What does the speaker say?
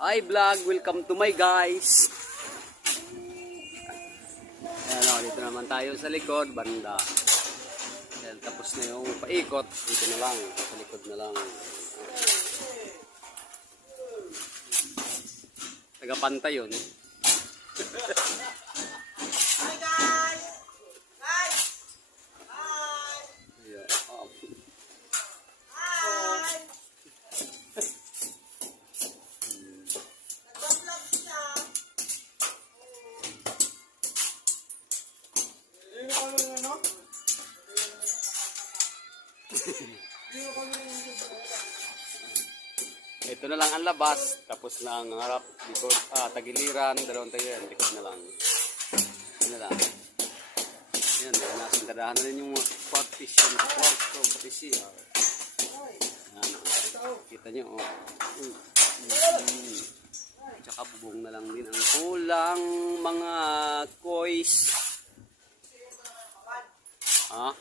Hi vlog, welcome to my guys. Ayan o, dito naman tayo sa likod, banda. Ayan, tapos na yung paikot, dito na lang, sa likod na lang. Tagapantay yun. Hi guys! Guys! Hi! Yeah. Hi! Nagpa-vlog siya. Hindi ko kami ano? Ito na lang ang labas, tapos na ang harap, likod, tagiliran, dalawang tayo yan, likod na lang. Yan na lang. Yan, nasintadahan na rin yung partition sa kwarto, pati siya. Yan, kita nyo, oh. Tsaka bubong na lang din ang kulang, mga kois. Ha?